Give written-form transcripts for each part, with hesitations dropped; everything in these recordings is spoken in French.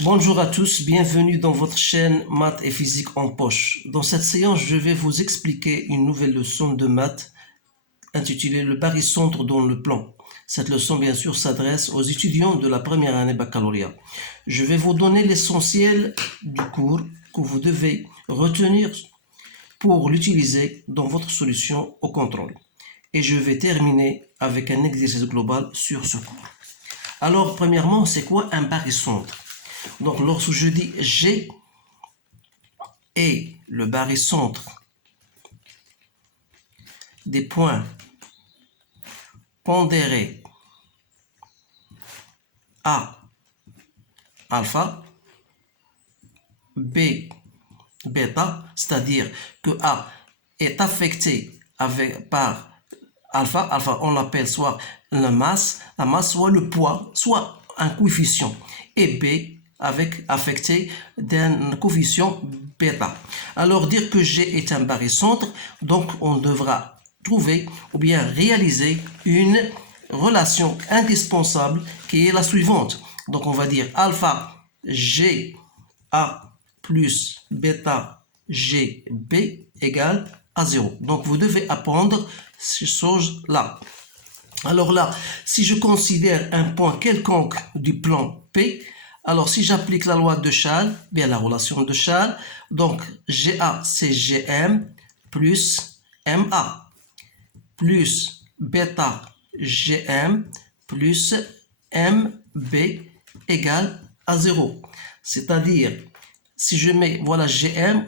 Bonjour à tous, bienvenue dans votre chaîne Maths et Physique en poche. Dans cette séance, je vais vous expliquer une nouvelle leçon de maths intitulée Le barycentre dans le plan. Cette leçon, bien sûr, s'adresse aux étudiants de la première année baccalauréat. Je vais vous donner l'essentiel du cours que vous devez retenir pour l'utiliser dans votre solution au contrôle. Et je vais terminer avec un exercice global sur ce cours. Alors, premièrement, c'est quoi un barycentre? Donc, lorsque je dis G est le barycentre des points pondérés A, alpha, B, bêta, c'est-à-dire que A est affecté par alpha, on l'appelle soit la masse, soit le poids, soit un coefficient, et B affecté d'un coefficient bêta. Alors dire que G est un barycentre, donc on devra trouver ou bien réaliser une relation indispensable qui est la suivante. Donc on va dire alpha G A plus bêta G B égale à 0. Donc vous devez apprendre ces choses-là. Alors là, si je considère un point quelconque du plan P, alors si j'applique la loi de Chasles, bien la relation de Chasles, donc GA c'est GM plus MA plus bêta GM plus MB égale à 0. C'est-à-dire, si je mets, voilà GM,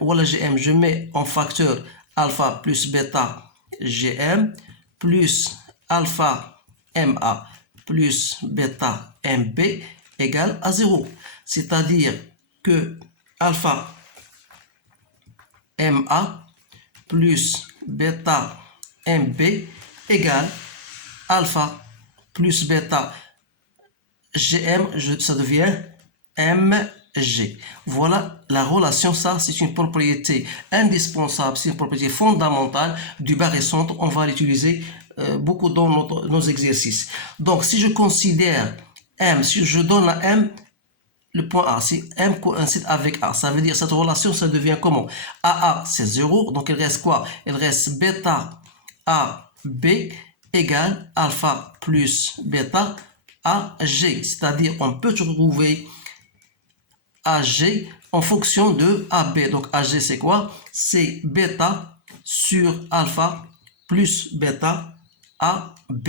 je mets en facteur alpha plus bêta GM plus alpha MA plus bêta MB égale à 0. C'est-à-dire que alpha MA plus bêta MB égale alpha plus bêta GM, ça devient MG. Voilà la relation, ça c'est une propriété indispensable, c'est une propriété fondamentale du barycentre. On va l'utiliser beaucoup dans nos exercices. Donc si je considère M, si je donne la M, le point A, si M coïncide avec A, ça veut dire cette relation, ça devient comment? AA c'est 0, donc il reste quoi? Il reste bêta AB égale alpha plus bêta AG, c'est-à-dire on peut trouver AG en fonction de AB. Donc AG c'est quoi? C'est bêta sur alpha plus bêta AB.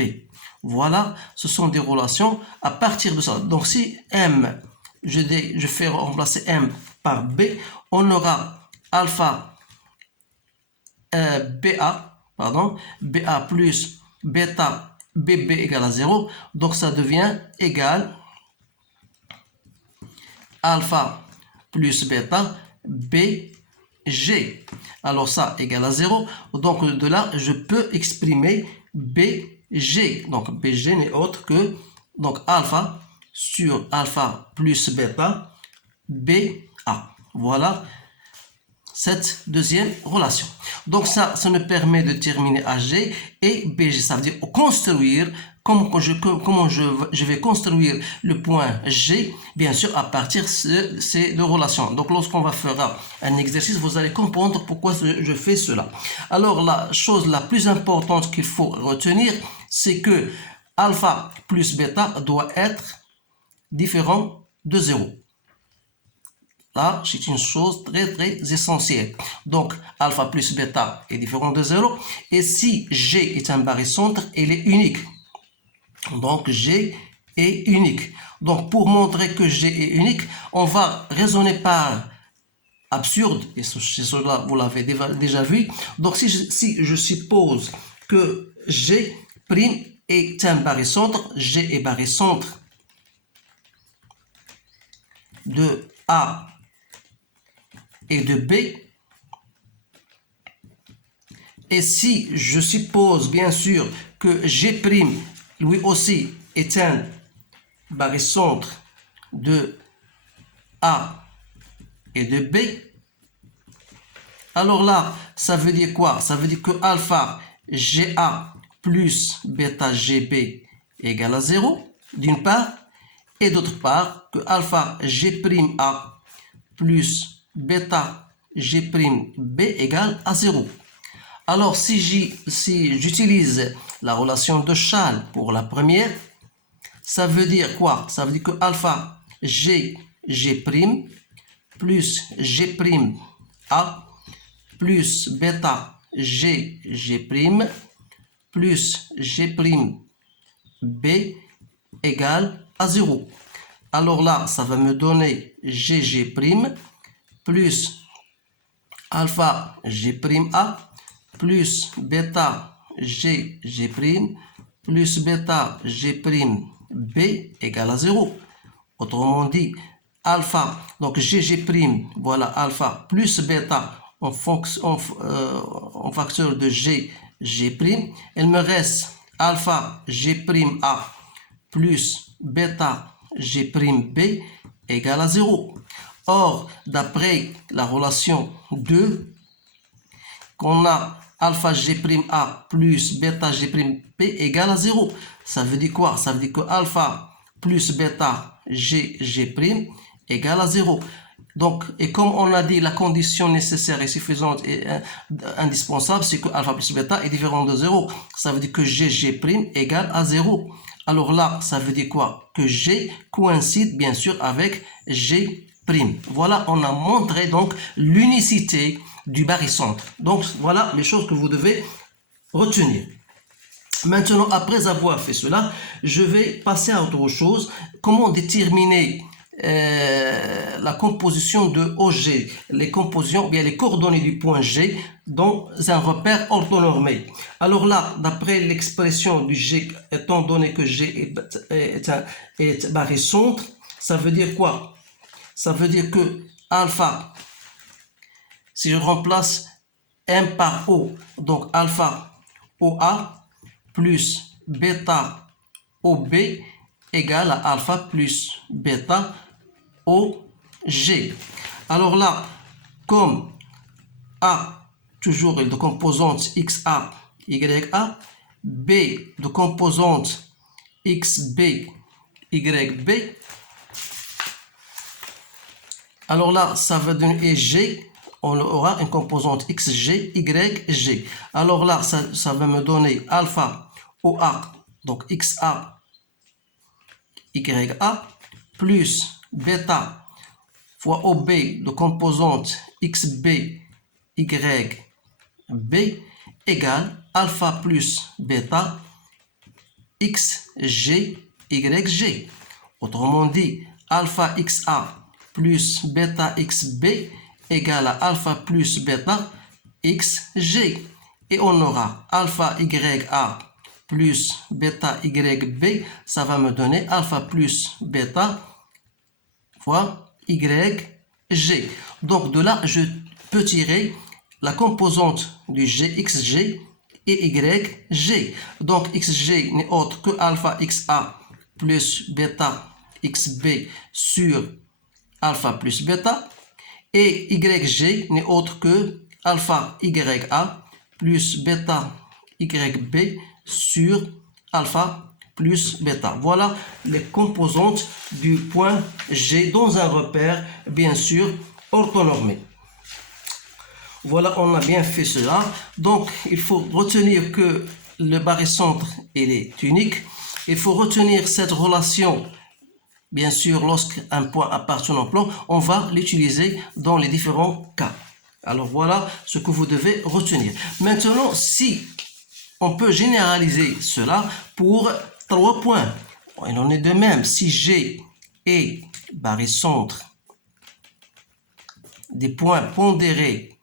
Voilà, ce sont des relations à partir de ça. Donc si M, je fais remplacer M par B, on aura alpha BA plus bêta BB égale à 0. Donc ça devient égal alpha plus bêta BG. Alors ça égale à 0. Donc de là, je peux exprimer BG. Donc BG n'est autre que donc alpha sur alpha plus bêta BA. Voilà cette deuxième relation. Donc ça nous permet de terminer AG et BG. Ça veut dire construire, comment je vais construire le point G, bien sûr, à partir de ces deux relations. Donc lorsqu'on va faire un exercice, vous allez comprendre pourquoi je fais cela. Alors la chose la plus importante qu'il faut retenir, c'est que alpha plus bêta doit être différent de 0. Là, c'est une chose très essentielle. Donc, alpha plus bêta est différent de 0. Et si G est un barycentre, il est unique. Donc, G est unique. Donc, pour montrer que G est unique, on va raisonner par absurde. Et cela, vous l'avez déjà vu. Donc, si je suppose que G' est un barycentre, G est barycentre de A et de B. Et si je suppose bien sûr que G' lui aussi est un barycentre de A et de B, alors là, ça veut dire quoi? Ça veut dire que alpha GA plus bêta GB égale à 0, d'une part, et d'autre part que alpha G'(A) plus bêta G'(B) égale à 0. Alors, si j'utilise la relation de Chasles pour la première, ça veut dire quoi? Ça veut dire que alpha G' plus G'(A) plus bêta G' plus G'(B) égale à 0. Alors là, ça va me donner GG' plus alpha G'(A) plus bêta GG' plus bêta G'(B) égale à 0. Autrement dit, alpha, donc GG', voilà alpha plus bêta en facteur de G'. Il me reste alpha G'(A) plus bêta G'(B) égale à 0. Or, d'après la relation 2, qu'on a alpha G'(A) plus bêta G'(B) égale à 0. Ça veut dire quoi? Ça veut dire que alpha plus bêta G' égale à 0. Donc, et comme on a dit, la condition nécessaire et suffisante et indispensable, c'est que alpha plus bêta est différent de 0. Ça veut dire que GG' égale à 0. Alors là, ça veut dire quoi? Que G coïncide bien sûr avec G'. Voilà, on a montré donc l'unicité du barycentre. Donc, voilà les choses que vous devez retenir. Maintenant, après avoir fait cela, je vais passer à autre chose. Comment déterminer la composition de OG, les compositions, bien les coordonnées du point G dans un repère orthonormé. Alors là, d'après l'expression du G, étant donné que G est barycentre, ça veut dire quoi? Ça veut dire que alpha, si je remplace M par O, donc alpha OA plus bêta OB égale à alpha plus bêta OG. Alors là, comme A toujours de composante XA, YA, B de composante XB, YB, alors là, ça va donner G, on aura une composante XG, YG. Alors là, ça va me donner alpha OA, donc XA, YA, plus bêta fois OB de composante XB, YB, égale alpha plus bêta XG, YG. Autrement dit, alpha XA plus bêta XB égale à alpha plus bêta XG. Et on aura alpha YA plus bêta YB, ça va me donner alpha plus bêta fois YG. Donc de là, je peux tirer la composante du G, XG et YG. Donc XG n'est autre que alpha XA plus bêta XB sur alpha plus bêta, et YG n'est autre que alpha YA plus bêta YB sur alpha plus bêta. Voilà les composantes du point G dans un repère, bien sûr, orthonormé. Voilà, on a bien fait cela. Donc, il faut retenir que le barycentre, il est unique. Il faut retenir cette relation. Bien sûr, lorsqu'un point appartient au plan, on va l'utiliser dans les différents cas. Alors voilà ce que vous devez retenir. Maintenant, si on peut généraliser cela pour 3 points, il en est de même. Si G est barycentre des points pondérés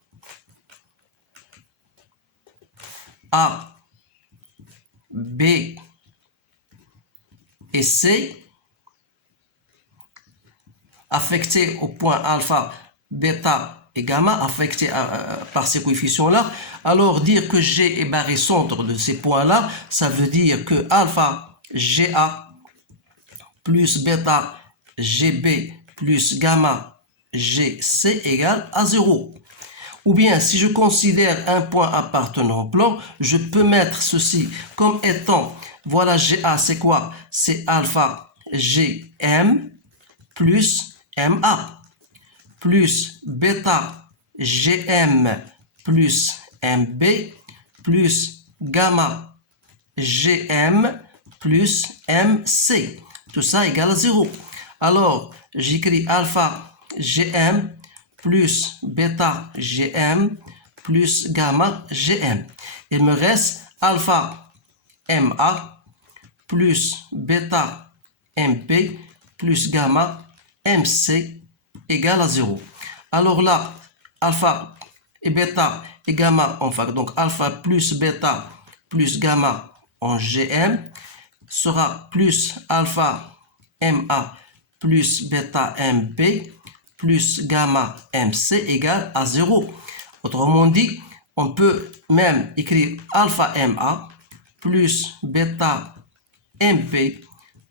A, B et C, affectés au point alpha, bêta et gamma, affectés par ces coefficients-là, alors dire que G est barycentre de ces points-là, ça veut dire que alpha GA plus bêta GB plus gamma GC égale à 0. Ou bien, si je considère un point appartenant au plan, je peux mettre ceci comme étant, voilà GA, c'est quoi? C'est alpha GM plus MA plus bêta GM plus MB plus gamma GM plus MC. Tout ça égale à 0. Alors, j'écris alpha GM plus bêta GM plus gamma GM. Il me reste alpha MA plus bêta MP plus gamma MC égale à 0. Alors là, alpha et bêta et gamma en fac. Donc alpha plus bêta plus gamma en GM sera plus alpha MA plus bêta MP plus gamma MC égale à 0. Autrement dit, on peut même écrire alpha MA plus bêta MP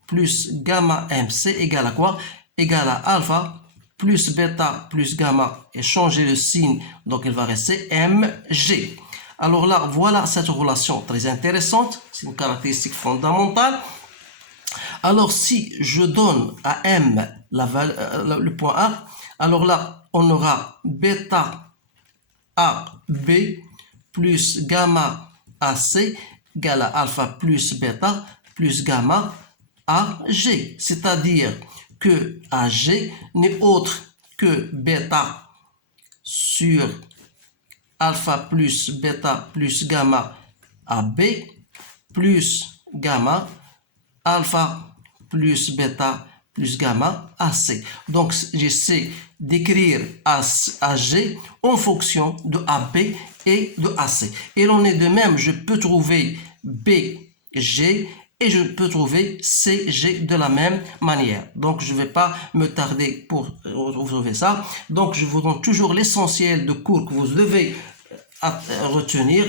plus gamma MC égale à quoi? Égale à alpha plus bêta plus gamma et changer le signe, donc il va rester MG. Alors là, voilà cette relation très intéressante, c'est une caractéristique fondamentale. Alors si je donne à M le point A, alors là, on aura bêta AB plus gamma AC égale à alpha plus bêta plus gamma AG, c'est-à-dire que AG n'est autre que bêta sur alpha plus bêta plus gamma AB plus gamma alpha plus bêta plus gamma AC. Donc j'essaie d'écrire AG en fonction de AB et de AC. Et l'on est de même, je peux trouver BG et je peux trouver CG de la même manière. Donc je ne vais pas me tarder pour retrouver ça. Donc je vous donne toujours l'essentiel de cours que vous devez retenir.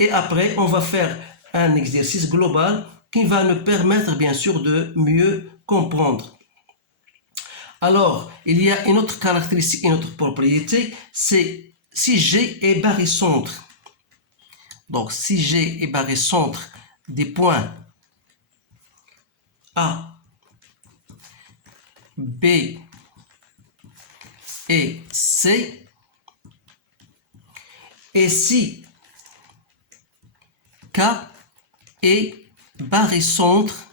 Et après, on va faire un exercice global qui va nous permettre bien sûr de mieux comprendre. Alors, il y a une autre caractéristique, une autre propriété, c'est si G est barycentre. Donc si G est barycentre des points A, B et C, et si K est barycentre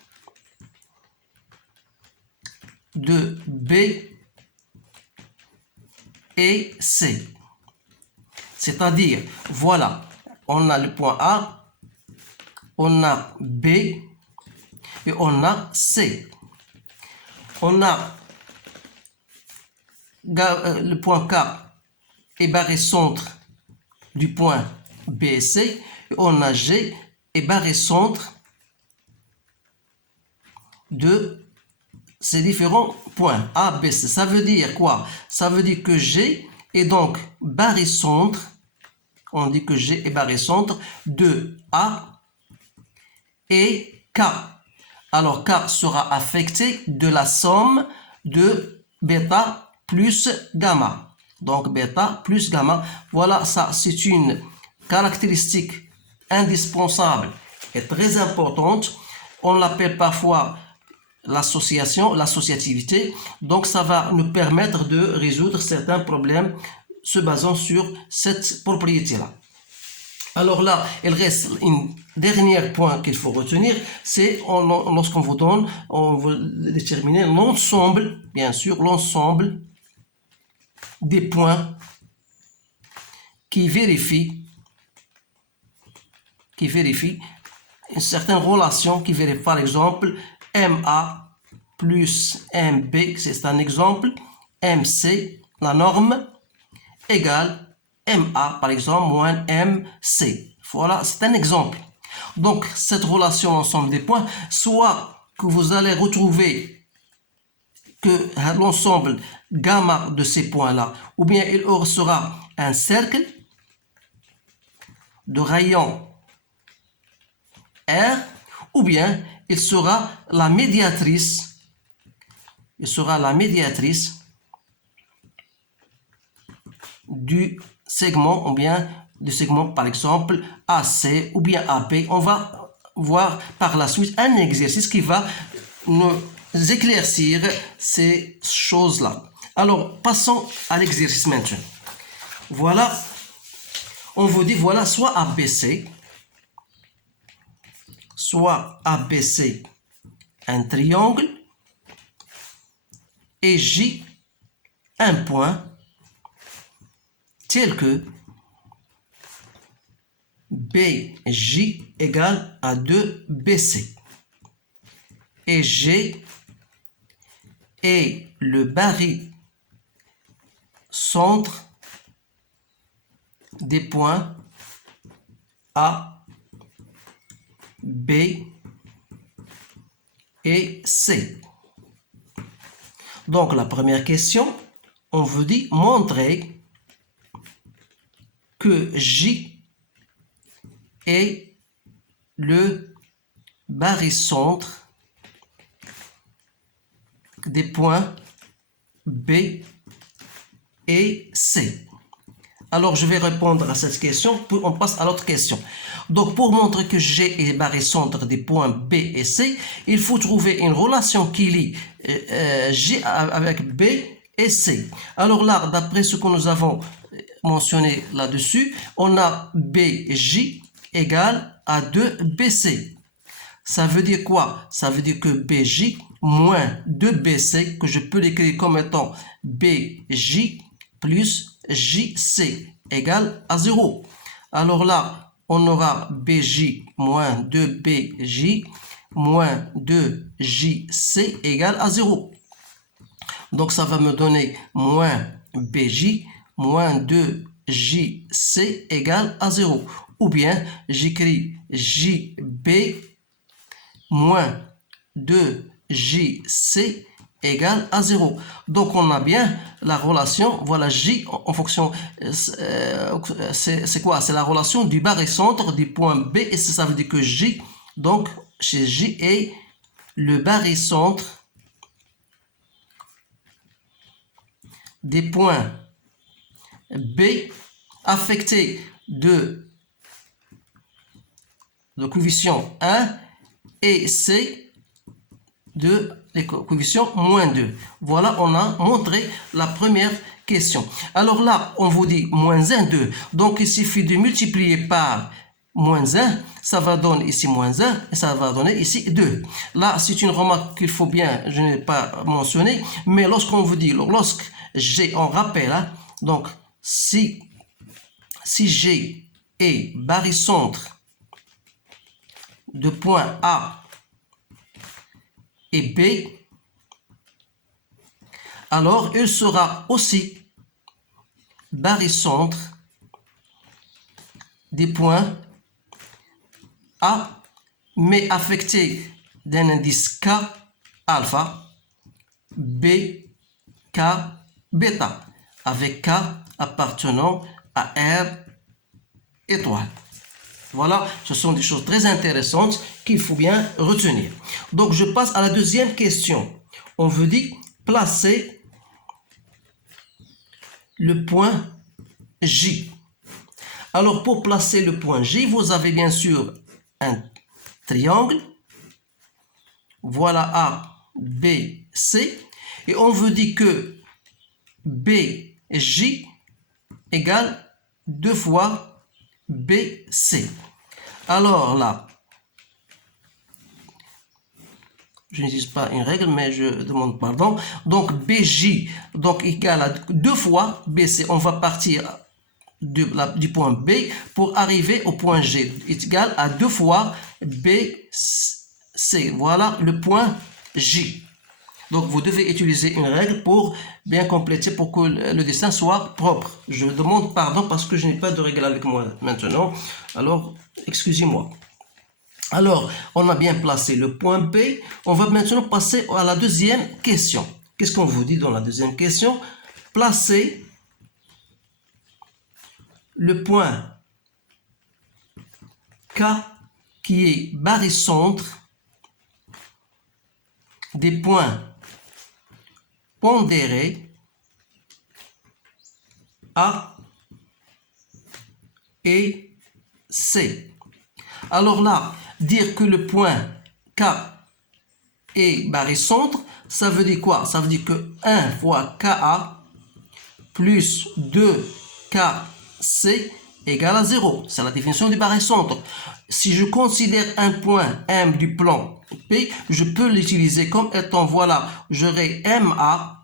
de B et C. C'est-à-dire, voilà, on a le point A, on a B et on a C. On a le point K est barycentre du point B et C, et on a G est barycentre de ces différents points A, B, C. Ça veut dire quoi? Ça veut dire que G est donc barycentre, on dit que G est barycentre de A et K. Alors K sera affecté de la somme de bêta plus gamma. Donc bêta plus gamma, voilà, ça c'est une caractéristique indispensable et très importante. On l'appelle parfois l'association, l'associativité. Donc ça va nous permettre de résoudre certains problèmes se basant sur cette propriété-là. Alors là, il reste un dernier point qu'il faut retenir, c'est lorsqu'on vous donne, on va déterminer l'ensemble, bien sûr, l'ensemble des points qui vérifient une certaine relation, qui vérifie par exemple MA plus MB, c'est un exemple, MC, la norme, égale MA, par exemple, moins MC. Voilà, c'est un exemple. Donc, cette relation, l'ensemble des points, soit que vous allez retrouver que l'ensemble gamma de ces points-là, ou bien il sera un cercle de rayon R, ou bien il sera la médiatrice, du segment, ou bien du segment par exemple AC ou bien AP. On va voir par la suite un exercice qui va nous éclaircir ces choses-là. Alors, passons à l'exercice maintenant. Voilà, on vous dit, voilà, soit ABC, un triangle, et J, un point, tel que BJ égale à 2BC. Et G est le barycentre des points A, B et C. Donc la première question, on vous dit montrer que J est le barycentre des points B et C. Alors, je vais répondre à cette question, puis on passe à l'autre question. Donc, pour montrer que G est le barycentre des points B et C, il faut trouver une relation qui lie G avec B et C. Alors là, d'après ce que nous avons mentionné là-dessus, on a BJ égale à 2BC. Ça veut dire quoi? Ça veut dire que BJ moins 2BC, que je peux l'écrire comme étant BJ plus JC égale à 0. Alors là, on aura BJ moins 2BJ moins 2JC égale à 0. Donc ça va me donner moins BJ moins 2JC égale à 0. Ou bien j'écris JB moins 2JC égale à 0. Donc on a bien la relation, voilà J en fonction, c'est quoi? C'est la relation du barycentre du point B, et ça veut dire que J, donc chez J est le barycentre des points B affectés de coefficient 1 et C de les coefficients moins 2. Voilà, on a montré la première question. Alors là, on vous dit moins 1, 2. Donc, il suffit de multiplier par moins 1. Ça va donner ici moins 1 et ça va donner ici 2. Là, c'est une remarque qu'il faut bien, je n'ai pas mentionné, mais lorsqu'on vous dit, lorsque G, on rappelle, hein, donc si G est barycentre de points A et B, alors il sera aussi barycentre des points A, mais affecté d'un indice K alpha, B, K, bêta, avec K appartenant à R étoile. Voilà, ce sont des choses très intéressantes qu'il faut bien retenir. Donc, je passe à la deuxième question. On veut dire placer le point J. Alors, pour placer le point J, vous avez bien sûr un triangle. Voilà A, B, C. Et on veut dire que BJ égale 2 fois BC. Alors là, je n'utilise pas une règle, mais je demande pardon. Donc BJ donc, égale à 2 fois BC. On va partir du point B pour arriver au point G. Est égal à 2 fois BC. Voilà le point J. Donc, vous devez utiliser une règle pour bien compléter, pour que le dessin soit propre. Je demande pardon parce que je n'ai pas de règle avec moi maintenant. Alors, excusez-moi. Alors, on a bien placé le point B. On va maintenant passer à la deuxième question. Qu'est-ce qu'on vous dit dans la deuxième question? Placer le point K qui est barycentre des points pondérés A et C. Alors là, dire que le point K et barycentre, ça veut dire quoi? Ça veut dire que 1 fois Ka plus 2KC égale à 0. C'est la définition du barycentre. Si je considère un point M du plan P, je peux l'utiliser comme étant, voilà, j'aurai MA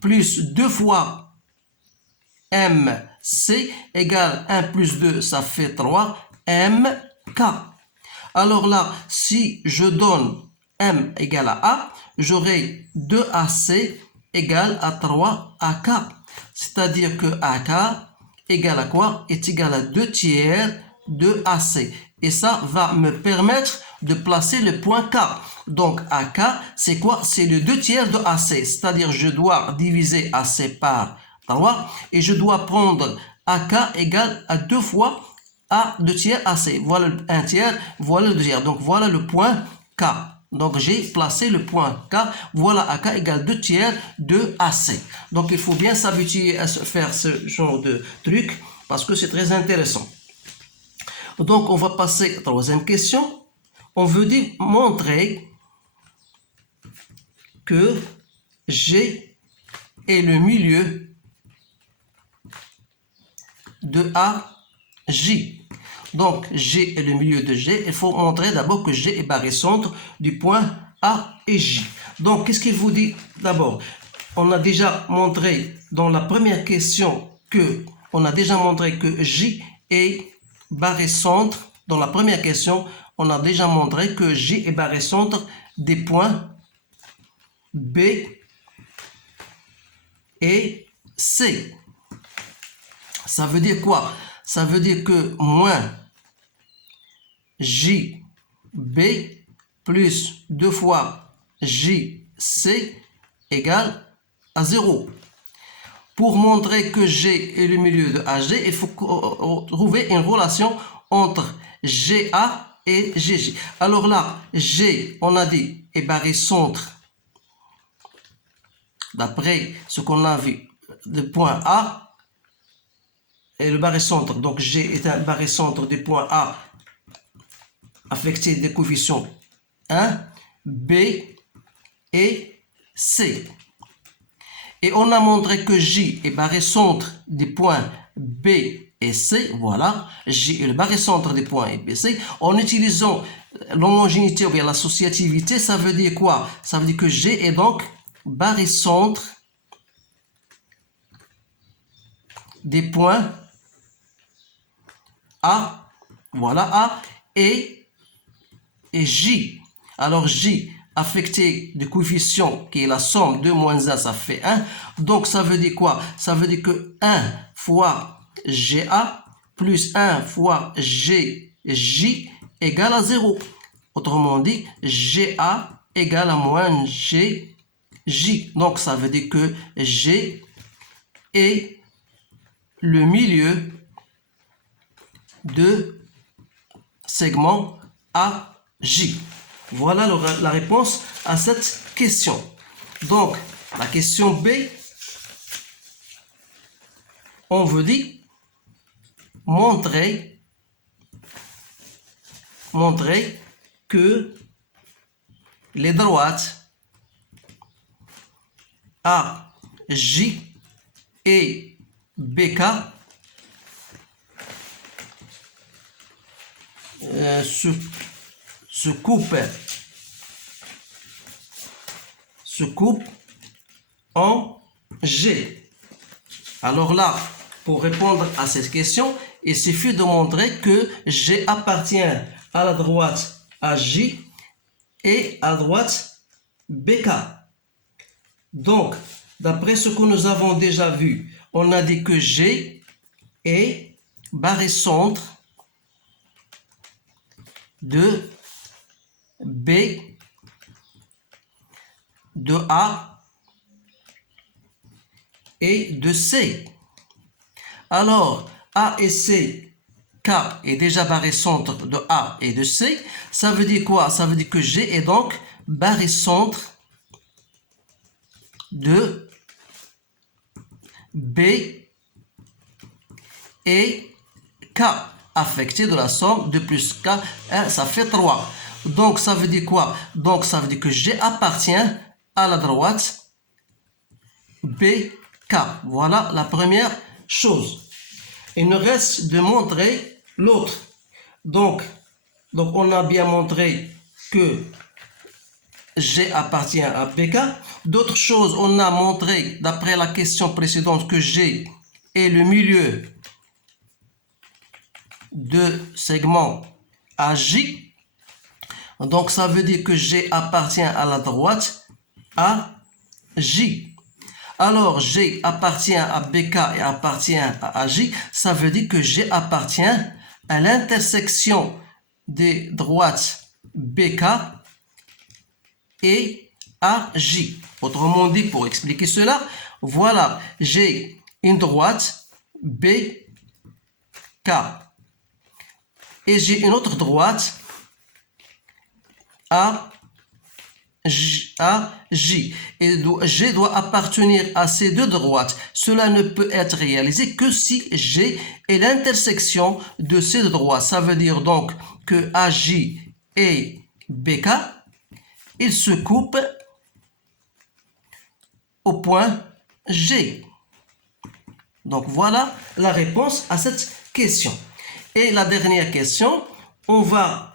plus 2 fois MC égale 1 plus 2, ça fait 3, MK. Alors là, si je donne M égale à A, j'aurai 2AC égale à 3AK. C'est-à-dire que AK égale à quoi? Est égal à 2 tiers de AC. Et ça va me permettre de placer le point K. Donc AK, c'est quoi? C'est le 2 tiers de AC. C'est-à-dire je dois diviser AC par 3 et je dois prendre AK égale à 2 fois A 2 tiers AC. Voilà le 1 tiers, voilà le 2 tiers. Donc voilà le point K. Donc j'ai placé le point K. Voilà AK égale 2 tiers de AC. Donc il faut bien s'habituer à faire ce genre de truc parce que c'est très intéressant. Donc on va passer à la troisième question. On veut montrer que G est le milieu de AJ. Donc, G est le milieu de G. Il faut montrer d'abord que G est barycentre du point A et J. Donc, qu'est-ce qu'il vous dit d'abord? On a déjà montré dans la première question que J est barycentre. Dans la première question, on a déjà montré que J est barycentre des points B et C. Ça veut dire quoi? Ça veut dire que moins JB plus 2 fois JC égale à 0. Pour montrer que G est le milieu de AG, il faut trouver une relation entre GA et GJ. Alors là, G, on a dit, est barycentre, d'après ce qu'on a vu, de point A, et le barycentre. Donc G est un barycentre du point A affecté des coefficients 1, B et C. Et on a montré que J est barycentre des points B et C. Voilà, J est le barycentre des points B et C. En utilisant l'homogénéité ou bien l'associativité, ça veut dire quoi? Ça veut dire que G est donc barycentre des points A, voilà A, et J. Alors J affecté de coefficient qui est la somme de moins 1, ça fait 1. Donc ça veut dire quoi? Ça veut dire que 1 fois GA plus 1 fois GJ égale à 0. Autrement dit, GA égale à moins GJ. Donc ça veut dire que G est le milieu de segment AJ. Voilà la réponse à cette question. Donc, la question B, on veut dire montrer que les droites AJ et BK se coupe en G. Alors là, pour répondre à cette question, il suffit de montrer que G appartient à la droite AJ et à la droite BK. Donc, d'après ce que nous avons déjà vu, on a dit que G est barycentre de B, de A et de C. Alors, A et C, K est déjà barycentre de A et de C. Ça veut dire quoi? Ça veut dire que G est donc barycentre de B et K, affecté de la somme de plus K, ça fait 3. Donc, ça veut dire quoi? Donc, ça veut dire que G appartient à la droite BK. Voilà la première chose. Il nous reste de montrer l'autre. Donc, on a bien montré que G appartient à BK. D'autres choses, on a montré, d'après la question précédente, que G est le milieu de segment AJ. Donc, ça veut dire que G appartient à la droite AJ. Alors, G appartient à BK et appartient à AJ. Ça veut dire que G appartient à l'intersection des droites BK et AJ. Autrement dit, pour expliquer cela, voilà, j'ai une droite BK et j'ai une autre droite AJ. Et G doit appartenir à ces deux droites. Cela ne peut être réalisé que si G est l'intersection de ces deux droites. Ça veut dire donc que AJ et BK, ils se coupent au point G. Donc voilà la réponse à cette question. Et la dernière question, on va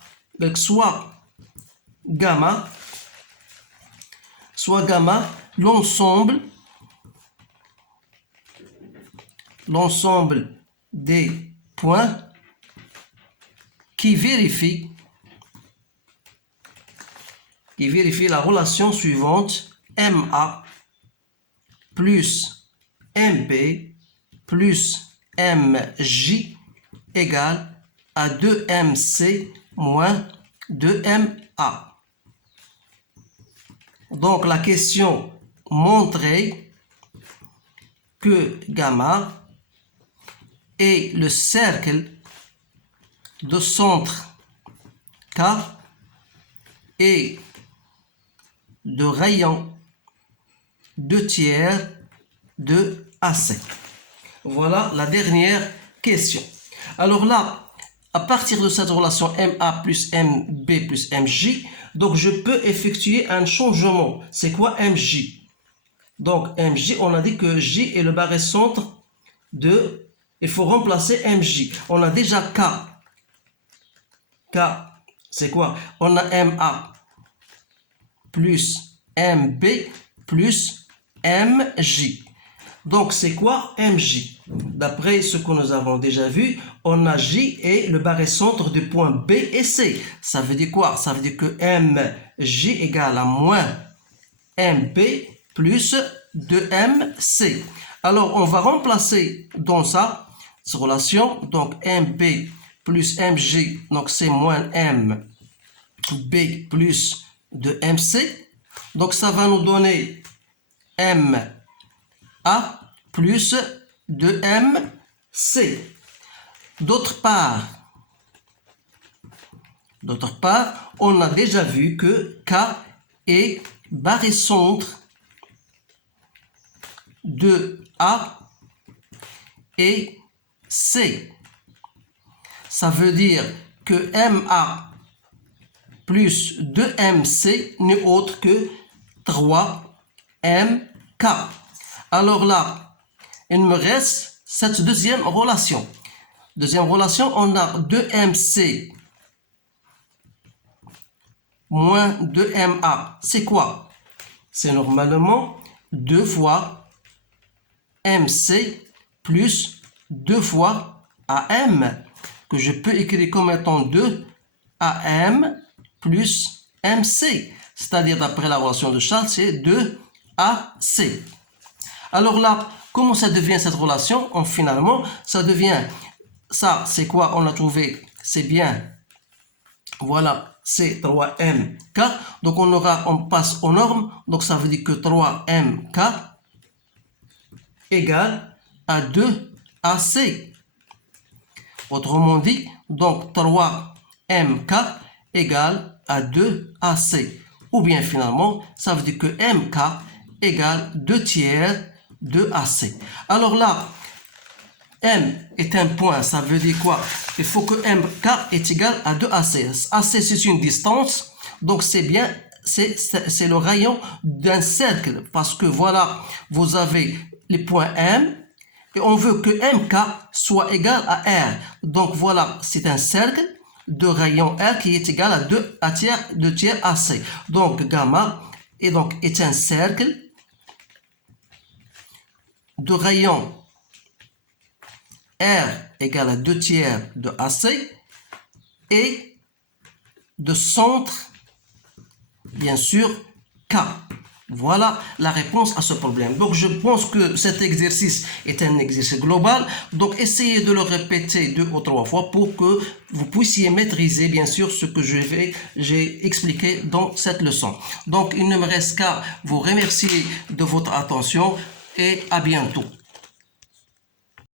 soit gamma, l'ensemble des points qui vérifient la relation suivante, MA plus MP plus MJ égale à 2MC moins 2MA. Donc, la question montrait que gamma est le cercle de centre K et de rayon 2 tiers de AC. Voilà la dernière question. Alors là, à partir de cette relation MA plus MB plus MJ, donc je peux effectuer un changement. C'est quoi MJ? Donc MJ, on a dit que J est le barycentre de... Il faut remplacer MJ. On a déjà K. K, c'est quoi? On a MA plus MB plus MJ. Donc, c'est quoi MJ? D'après ce que nous avons déjà vu, on a J et le barycentre du point B et C. Ça veut dire quoi? Ça veut dire que MJ égale à moins MB plus 2MC. Alors, on va remplacer dans ça, cette relation. Donc, MB plus MJ, donc c'est moins MB plus 2MC. Donc, ça va nous donner MA plus 2MC. D'autre part, on a déjà vu que K est barycentre de A et C. Ça veut dire que MA plus 2MC n'est autre que 3MK. Alors là, il me reste cette deuxième relation. Deuxième relation, on a 2MC moins 2MA. C'est quoi? C'est normalement 2 fois MC plus 2 fois AM, que je peux écrire comme étant 2 AM plus MC. C'est-à-dire, d'après la relation de Charles, c'est 2 AC. Alors là, comment ça devient cette relation? Finalement, ça devient, ça c'est quoi? On a trouvé, c'est bien, voilà, c'est 3MK. Donc on passe aux normes, donc ça veut dire que 3MK égale à 2AC. Autrement dit, donc 3MK égale à 2AC. Ou bien finalement, ça veut dire que MK égale 2 tiers de AC. Alors là, M est un point, ça veut dire quoi? Il faut que MK est égal à 2AC. AC, c'est une distance, donc c'est bien, c'est le rayon d'un cercle, parce que voilà, vous avez les points M, et on veut que MK soit égal à R. Donc voilà, c'est un cercle de rayon R qui est égal à 2 tiers AC. Donc gamma est un cercle de rayon R égale à 2 tiers de AC et de centre, bien sûr, K. Voilà la réponse à ce problème. Donc, je pense que cet exercice est un exercice global. Donc, essayez de le répéter 2 ou 3 fois pour que vous puissiez maîtriser, bien sûr, ce que j'ai expliqué dans cette leçon. Donc, il ne me reste qu'à vous remercier de votre attention et à bientôt.